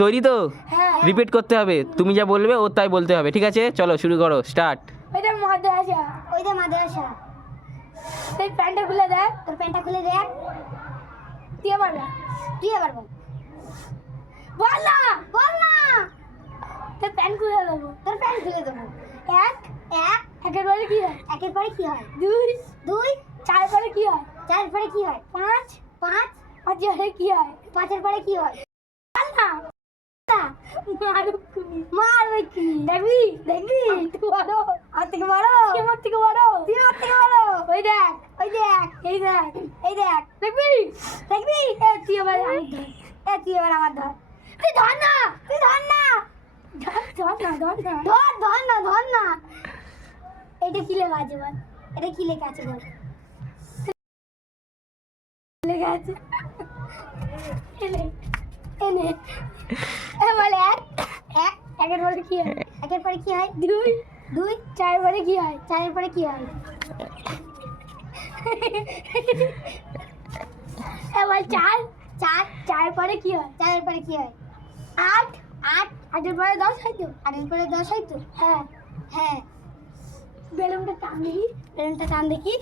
তৈরি তো? হ্যাঁ। রিপিট করতে হবে, তুমি যা বলবে ও তাই বলতে হবে, ঠিক আছে? চলো শুরু করো, স্টার্ট। ওইটা মাদ্রাসা। এই প্যান্টটা খুলে দেখ। তোর প্যান্টটা খুলে দেখ। তুই আবার বল। বল না। তোর প্যান্ট খুলে দেবো। একের পরে কি হয়? দুই। চার পরে কি হয়? পাঁচ। পাঁচের পরে কি হয়? বল না। মারবে কি? দেখবি তুই বড়। আমার থেকে বড়। তুই আমার থেকে বড়। ওই দেখ। এই দেখ। দেখবি। তুই এবার আমার ধর। তুই ধর না। ধর না। এটা কি লেখা আছে বল? লেখা আছে এনে বলে একের পরে কি হয়? দুই। চার পরে কি হয়? এবার চার পরে কি হয়? আট। আটের পরে 10 হয় তো? হ্যাঁ। বেলুনটা টান দেখি।